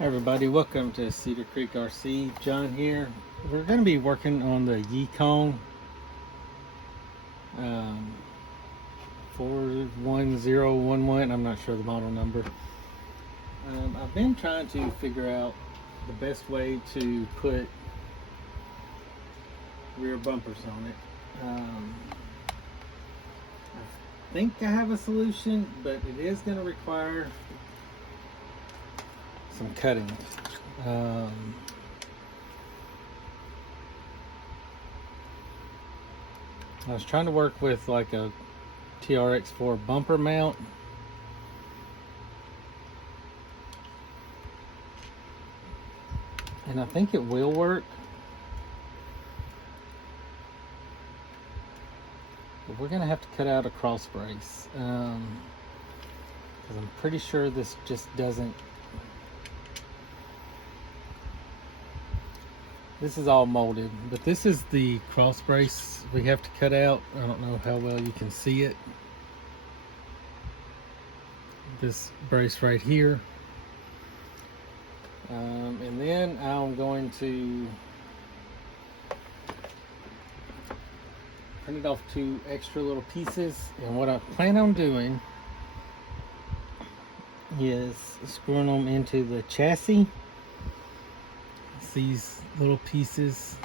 Hi everybody, welcome to Cedar Creek RC. John here. We're going to be working on the Yikong 41011. I'm not sure the model number. I've been trying to figure out the best way to put rear bumpers on it. I think I have a solution, but it is going to require some cutting. I was trying to work with like a TRX-4 bumper mount, and I think it will work, but we're gonna have to cut out a cross brace because I'm pretty sure this just doesn't. This is all molded, but this is the cross brace we have to cut out. I don't know how well you can see it. This brace right here. And then I'm going to print it off 2 extra little pieces. And what I plan on doing is screwing them into the chassis. These little pieces.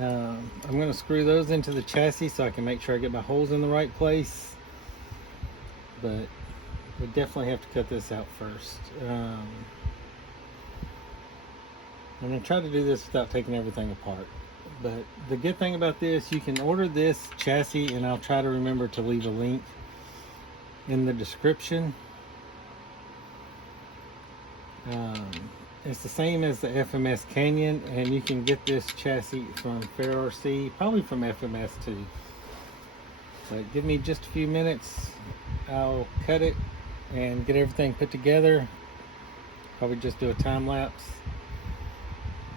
I'm going to screw those into the chassis so I can make sure I get my holes in the right place, but we definitely have to cut this out first. I'm going to try to do this without taking everything apart, but the good thing about this, you can order this chassis, and I'll try to remember to leave a link in the description. It's the same as the FMS Canyon, and you can get this chassis from Fair RC, probably from FMS too. But give me just a few minutes, I'll cut it and get everything put together. Probably just do a time lapse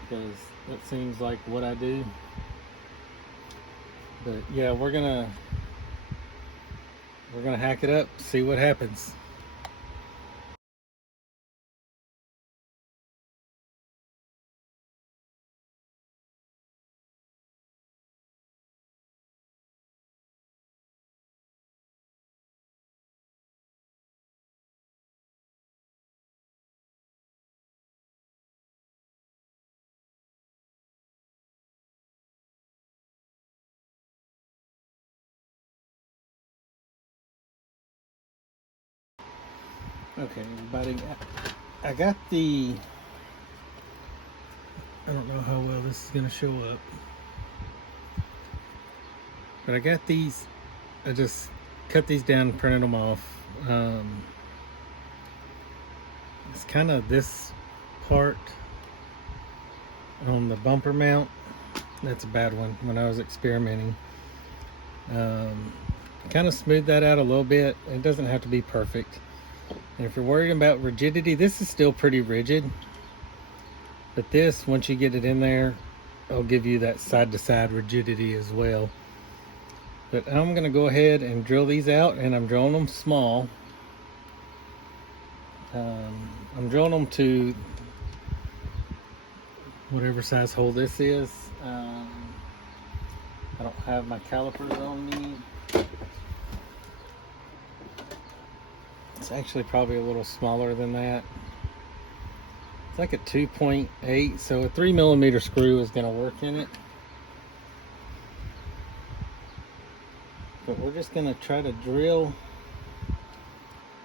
because that seems like what I do. But yeah, we're gonna hack it up, see what happens. Okay, everybody, I got the, I don't know how well this is going to show up, but I got these, I just cut these down and printed them off. It's kind of this part on the bumper mount, that's a bad one when I was experimenting. Kind of smooth that out a little bit. It doesn't have to be perfect. And if you're worried about rigidity, this is still pretty rigid, but this, once you get it in there, it'll give you that side-to-side rigidity as well. But I'm going to go ahead and drill these out, and I'm drilling them small. I'm drilling them to whatever size hole this is. I don't have my calipers on me. It's actually probably a little smaller than that. It's like a 2.8, so a 3mm screw is going to work in it. But we're just going to try to drill.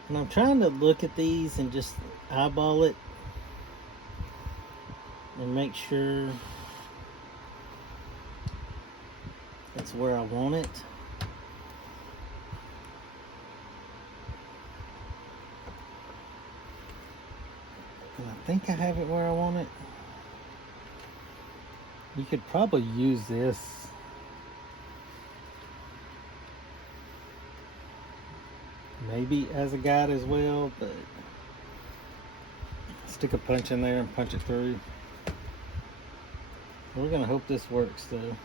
And I'm trying to look at these and just eyeball it and make sure it's where I want it. And I think I have it where I want it. You could probably use this maybe as a guide as well, but stick a punch in there and punch it through. We're gonna hope this works though.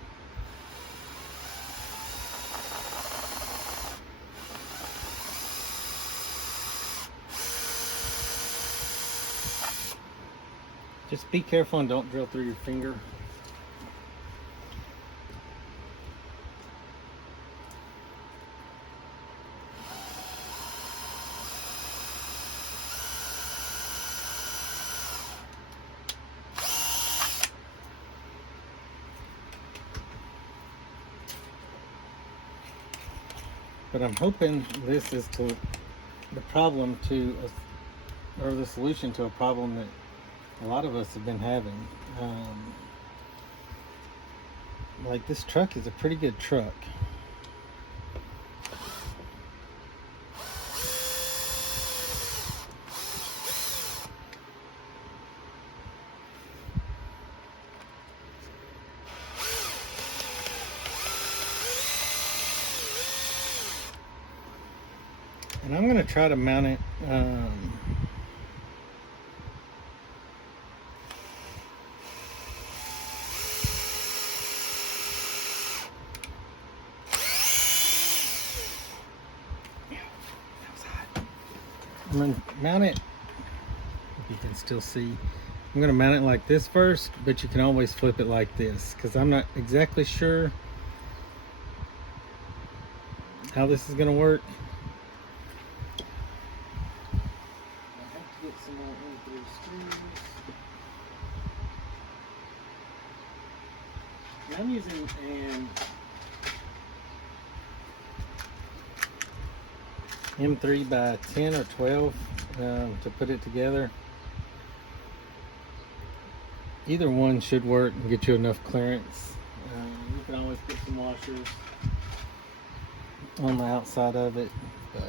Just be careful and don't drill through your finger. But I'm hoping this is the problem to, or the solution to a problem that a lot of us have been having. Like, this truck is a pretty good truck. And I'm going to try to mount it I'm going to mount it, if you can still see, I'm going to mount it like this first, but you can always flip it like this, because I'm not exactly sure how this is going to work. I have to get some more M3 screws. And I'm using an M3 by 10 or 12 to put it together. Either one should work and get you enough clearance. You can always put some washers on the outside of it, but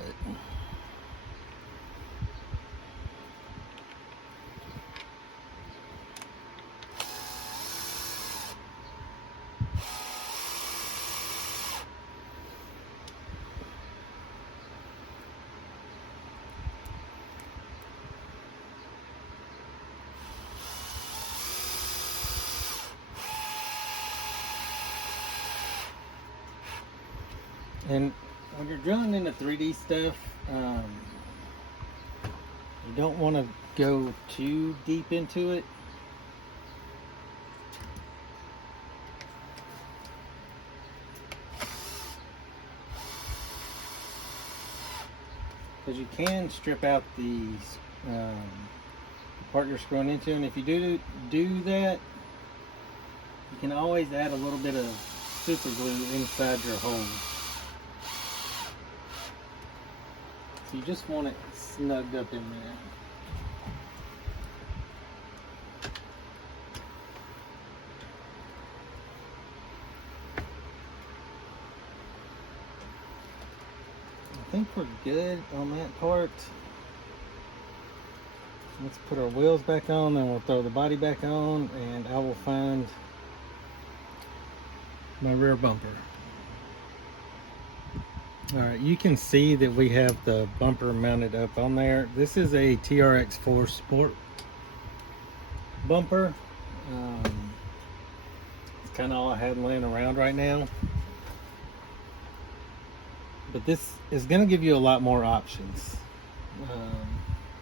and when you're drilling into 3D stuff, you don't want to go too deep into it. Because you can strip out the part you're screwing into, and if you do that, you can always add a little bit of super glue inside your hole. So you just want it snugged up in there. I think we're good on that part. Let's put our wheels back on, then we'll throw the body back on, and I will find my rear bumper. Alright, you can see that we have the bumper mounted up on there. This is a TRX-4 Sport bumper. It's kind of all I had laying around right now. But this is going to give you a lot more options.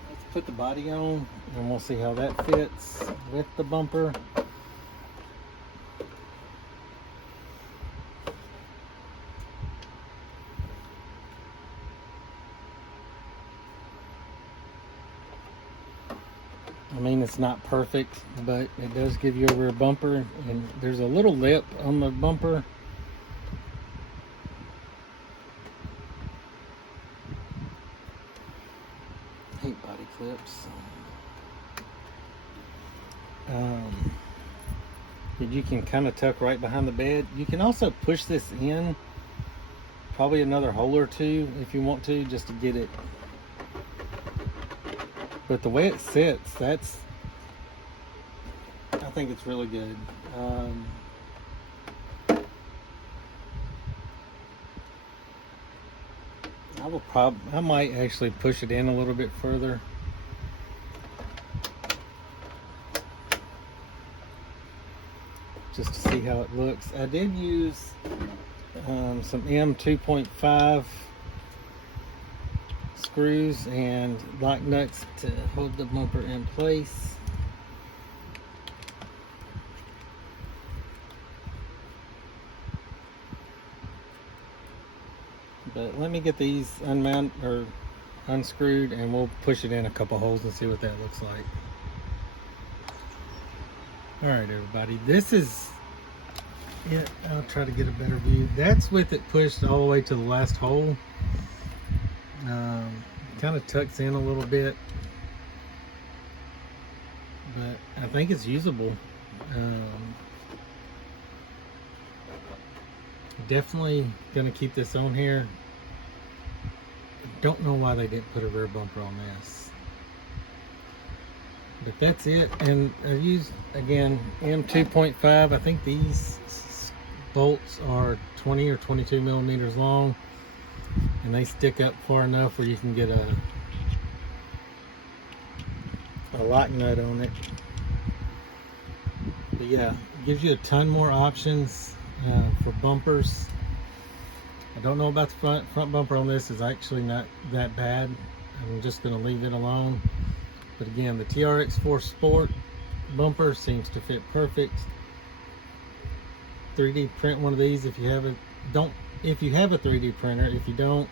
Let's put the body on and we'll see how that fits with the bumper. I mean, it's not perfect, but it does give you a rear bumper, and there's a little lip on the bumper. I hate body clips. That you can kind of tuck right behind the bed. You can also push this in probably another hole or two if you want to, just to get it. But the way it sits, I think it's really good. I might actually push it in a little bit further. Just to see how it looks. I did use some M2.5 screws and lock nuts to hold the bumper in place. But let me get these unmounted or unscrewed, and we'll push it in a couple holes and see what that looks like. All right, everybody, this is it. I'll try to get a better view. That's with it pushed all the way to the last hole. Kind of tucks in a little bit, but I think it's usable. Definitely gonna keep this on here. Don't know why they didn't put a rear bumper on this, but that's it. And I used, again, M2.5. I think these bolts are 20 or 22 millimeters long, and they stick up far enough where you can get a lock nut on it. But yeah, it gives you a ton more options for bumpers. I don't know about the front bumper on this is actually not that bad. I'm just going to leave it alone. But again, the TRX-4 Sport bumper seems to fit perfect. 3D print one of these if you have a 3D printer. If you don't,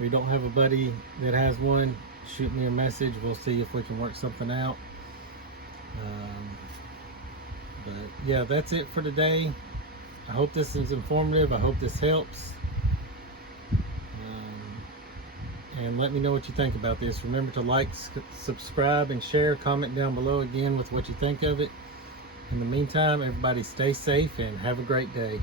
or you don't have a buddy that has one, shoot me a message. We'll see if we can work something out. But yeah, that's it for today. I hope this is informative. I hope this helps. And let me know what you think about this. Remember to like, subscribe, and share. Comment down below again with what you think of it. In the meantime, everybody stay safe and have a great day.